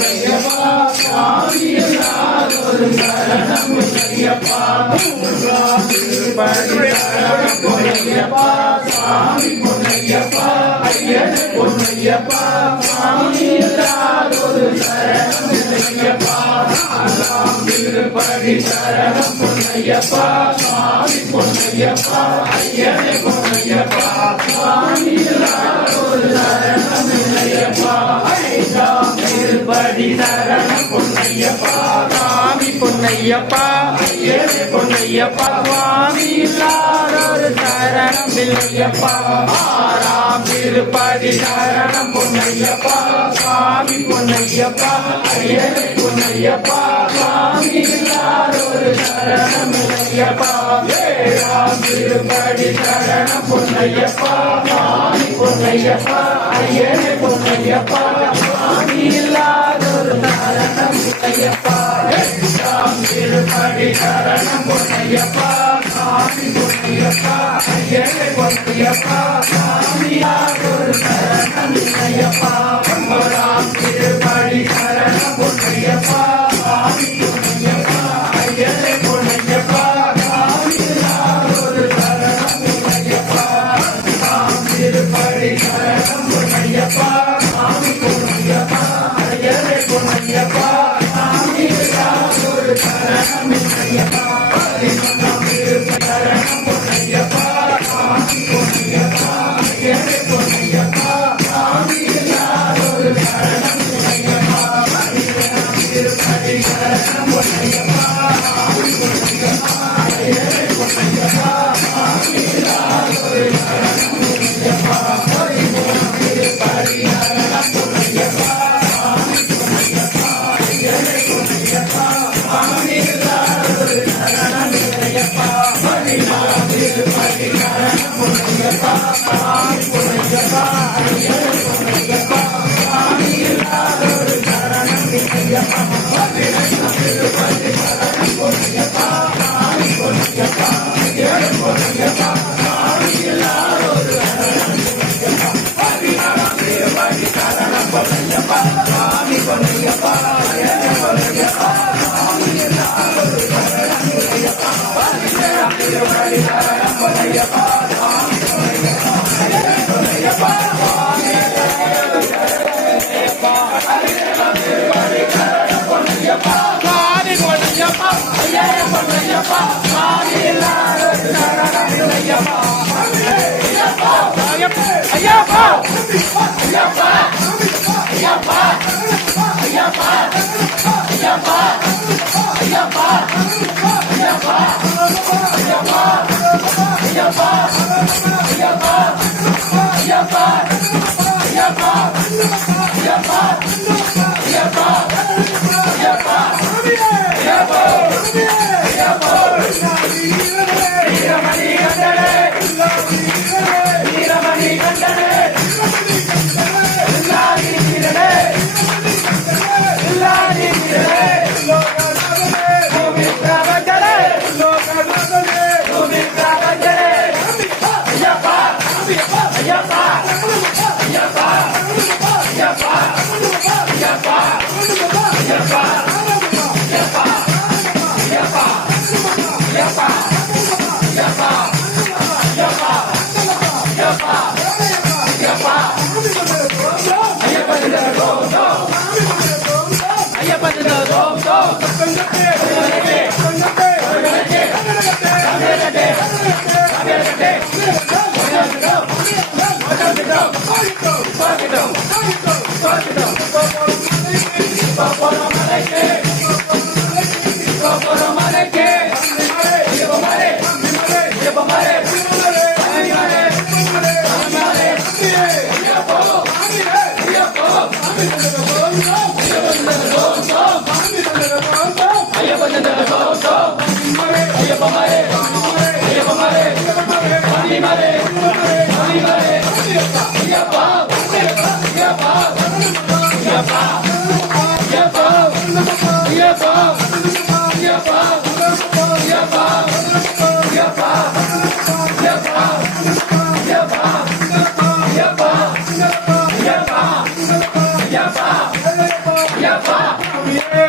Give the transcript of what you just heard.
ஐயப்பா சாமி இல்லாதொரு சரணம் ஐயப்பா பொன்னையப்பா சாமி பொன்னையப்பா ஐயனே பொன்னையப்பா சாமி இல்லாதொரு சரணம் ஐயப்பா திருப்பதி சரணம் பொன்னையப்பா சாமி பொன்னையப்பா ஐயனே பொன்னையப்பா சாமி இல்லாதொரு சரணம் ஐயப்பா திருப்பதி சரணம் பொன்னையப்பா சாமி பொன்னையப்பா ஐயனே பொன்னையப்பா சுவாமி இல்லாதொரு சரணம் இல்லையப்பா ஆறாம் திருப்பதி சரணம் பொன்னையப்பா சாமி பொன்னையப்பா ஐயனே பொன்னையப்பா சுவாமி இல்லாதொரு சரணம் இல்லையப்பா ஏழாம் திருப்பதி சரணம் பொன்னையப்பா சாமி பொன்னையப்பா ஐயனே பொன்னையப்பா சுவாமி இல்லாதொரு சரணம் இல்லையப்பா எட்டாம் திருப்பதி சரணம் பொன்னையப்பா சாமி பொன்னையப்பா ஐயனே பொன்னையப்பா சுவாமி இல்லாதொரு சரணம் இல்லையப்பா ஒன்பதாம் திருப்பதி சரணம் பொன்னையப்பா சாமி பொன்னையப்பா ஐயனே பொன்னையப்பா சுவாமி இல்லாதொரு சரணம் இல்லையப்பா பத்தாம் திருப்பதி சரணம் பொன்னையப்பா சாமி பொன்னையப்பா ஐயனே பொன்னையப்பா சாமி இல்லாதொரு சரணம் இல்லையப்பா பதினொன்றாம் திருப்பதி சரணம் பொன்னையப்பா சாமி பொன்னையப்பா ஐயனே பொன்னையப்பா சாமி இல்லாதொரு சரணம் இல்லையப்பா பதினேழாம் திருப்பதி சரணம் பொன்னையப்பா சாமி பொன்னையப்பா ஐயனே பொன்னையப்பா சாமி இல்லாதொரு சரணம் இல்லையப்பா பதிமூணாம் திருப்பதி சரணம் பொன்னையப்பா சாமி பொன்னையப்பா ஐயனே பொன்னையப்பா சாமி இல்லாதொரு சரணம் இல்லையப்பா பதினாலாம் திருப்பதி சரணம் பொன்னையப்பா சாமி பொன்னையப்பா ஐயனே பொன்னையப்பா சாமி இல்லாதொரு சரணம் இல்லையப்பா பதினெட்டாம் திருப்பதி சரணம் பொன்னையப்பா சாமி பொன்னையப்பா ஐயனே பொன்னையப்பா சாமி இல்லாதொரு சரணம் இல்லையப்பா பதினாறாம் திருப்பதி சரணம் பொன்னையப்பா சாமி பொன்னையப்பா ஐயனே பொன்னையப்பா சாமி இல்லாதொரு சரணம் இல்லையப்பா பதினேழாம் திருப்பதி சரணம் பொன்னையப்பா சாமி பொன்னையப்பா ஐயனே பொன்னையப்பா சாமி இல்லாதொரு பதினேழாம் திருப்பதி சரணம் பொன்னையப்பா சாமி பொன்னையப்பா ஐயனே பொன்னையப்பா சாமி இல்லாதொரு சரணம் இல்லையப்பா ஐயப்பா ஐயப்பா ஐயப்பா ஐயப்பா ஐயப்பா ஐயப்பா ஐயப்பா ஐயப்பா ஐயப்பா ஐயப்பா ஐயப்பா ஐயப்பா ஐயப்பா ஐயப்பா ஐயப்பா ஐயப்பா வீரமணி கண்டனே வீரமணி கண்டனே இல்லாதி வீரனே இல்லாதி வீரனே சுமித்ரா கண்டனே சுமித்ரா கண்டனே ஐயப்பா ஐயப்பா ஐயப்பா ஐயப்பா ஐயப்பா ஐயப்பா ஐயப்பா Yeah. வீரனே